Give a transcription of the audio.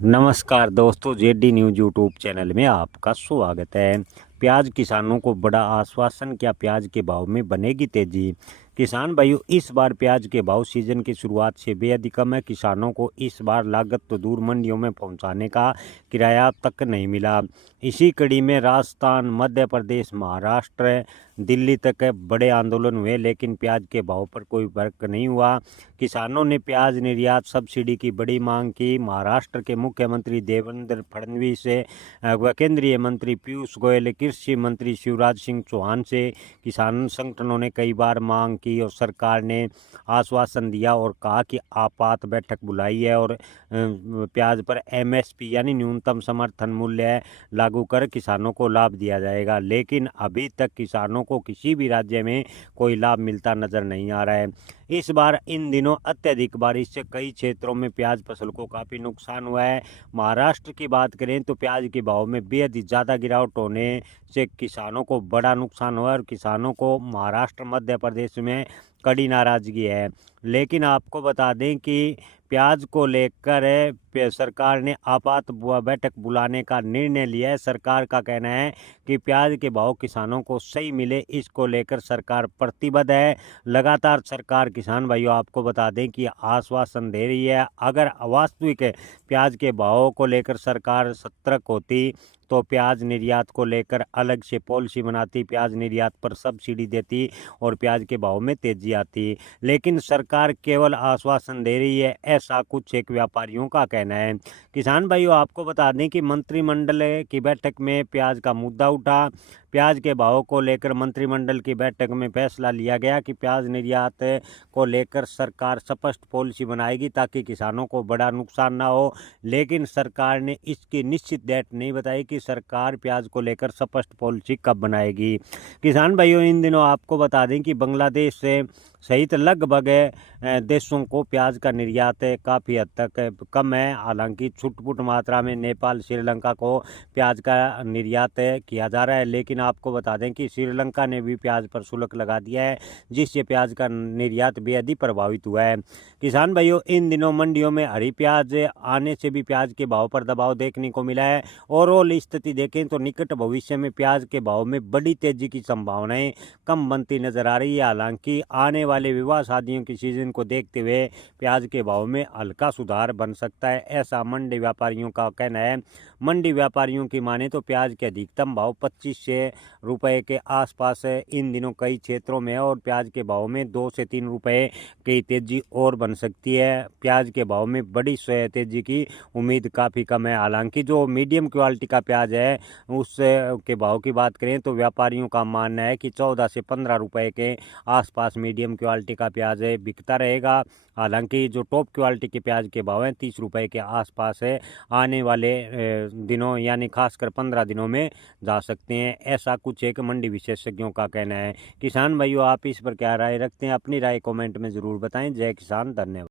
नमस्कार दोस्तों, JD news YouTube channel में आपका स्वागत है। प्याज किसानों को बड़ा आश्वासन, क्या प्याज के भाव में बनेगी तेजी? किसान भाइयों, इस बार प्याज के भाव सीजन की शुरुआत से बेहद ही कम है। किसानों को इस बार लागत तो दूर, मंडियों में पहुंचाने का किराया तक नहीं मिला। इसी कड़ी में राजस्थान, मध्य प्रदेश, महाराष्ट्र, दिल्ली तक बड़े आंदोलन हुए, लेकिन प्याज के भाव पर कोई फर्क नहीं हुआ। किसानों ने प्याज निर्यात सब्सिडी की बड़ी मांग की। महाराष्ट्र के मुख्यमंत्री देवेंद्र फडणवीस से व केंद्रीय मंत्री पीयूष गोयल, कृषि मंत्री शिवराज सिंह चौहान से किसान संगठनों ने कई बार मांग की और सरकार ने आश्वासन दिया और कहा कि आपात बैठक बुलाई है और प्याज पर एमएसपी यानी न्यूनतम समर्थन मूल्य लागू कर किसानों को लाभ दिया जाएगा। लेकिन अभी तक किसानों को किसी भी राज्य में कोई लाभ मिलता नजर नहीं आ रहा है। इस बार इन दिनों अत्यधिक बारिश से कई क्षेत्रों में प्याज फसल को काफ़ी नुकसान हुआ है। महाराष्ट्र की बात करें तो प्याज के भाव में बेहद ही ज़्यादा गिरावट होने से किसानों को बड़ा नुकसान हुआ है और किसानों को महाराष्ट्र, मध्य प्रदेश में कड़ी नाराजगी है। लेकिन आपको बता दें कि प्याज को लेकर सरकार ने आपात बैठक बुलाने का निर्णय लिया है। सरकार का कहना है कि प्याज के भाव किसानों को सही मिले, इसको लेकर सरकार प्रतिबद्ध है। लगातार सरकार, किसान भाइयों, आपको बता दें कि आश्वासन दे रही है। अगर वास्तविक प्याज के भावों को लेकर सरकार सतर्क होती तो प्याज निर्यात को लेकर अलग से पॉलिसी बनाती, प्याज निर्यात पर सब्सिडी देती और प्याज के भाव में तेजी आती। लेकिन सरकार केवल आश्वासन दे रही है, ऐसा कुछ एक व्यापारियों का कहना है। किसान भाइयों, आपको बता दें कि मंत्रिमंडल की बैठक में प्याज का मुद्दा उठा। प्याज के भाव को लेकर मंत्रिमंडल की बैठक में फैसला लिया गया कि प्याज निर्यात को लेकर सरकार स्पष्ट पॉलिसी बनाएगी ताकि किसानों को बड़ा नुकसान ना हो। लेकिन सरकार ने इसकी निश्चित डेट नहीं बताई कि सरकार प्याज को लेकर स्पष्ट पॉलिसी कब बनाएगी। किसान भाइयों, इन दिनों आपको बता दें कि बांग्लादेश से सहित लगभग देशों को प्याज का निर्यात काफ़ी हद तक कम है। हालांकि छुटपुट मात्रा में नेपाल, श्रीलंका को प्याज का निर्यात किया जा रहा है। लेकिन आपको बता दें कि श्रीलंका ने भी प्याज पर शुल्क लगा दिया है, जिससे प्याज का निर्यात बेहद ही प्रभावित हुआ है। किसान भाइयों, इन दिनों मंडियों में हरी प्याज आने से भी प्याज के भाव पर दबाव देखने को मिला है। ओवरऑल स्थिति देखें तो निकट भविष्य में प्याज के भाव में बड़ी तेजी की संभावनाएं कम बनती नजर आ रही है। हालांकि आने वाले विवाह शादियों की सीजन को देखते हुए प्याज के भाव में हल्का सुधार बन सकता है, ऐसा मंडी व्यापारियों का कहना है। मंडी व्यापारियों की माने तो प्याज के अधिकतम भाव 25 रुपए के आसपास इन दिनों कई क्षेत्रों में है और प्याज के भाव में 2 से 3 रुपए की तेजी और बन सकती है। प्याज के भाव में बड़ी तेजी की उम्मीद काफ़ी कम है। हालांकि जो मीडियम क्वालिटी का प्याज है उस के भाव की बात करें तो व्यापारियों का मानना है कि 14 से 15 रुपए के आसपास मीडियम क्वालिटी का प्याज बिकता रहेगा। हालांकि जो टॉप क्वालिटी के प्याज के भाव हैं 30 रुपए के आसपास है, आने वाले दिनों यानी खासकर 15 दिनों में जा सकते हैं, ऐसा कुछ एक मंडी विशेषज्ञों का कहना है। किसान भाइयों, आप इस पर क्या राय रखते हैं? अपनी राय कमेंट में ज़रूर बताएं। जय किसान, धन्यवाद।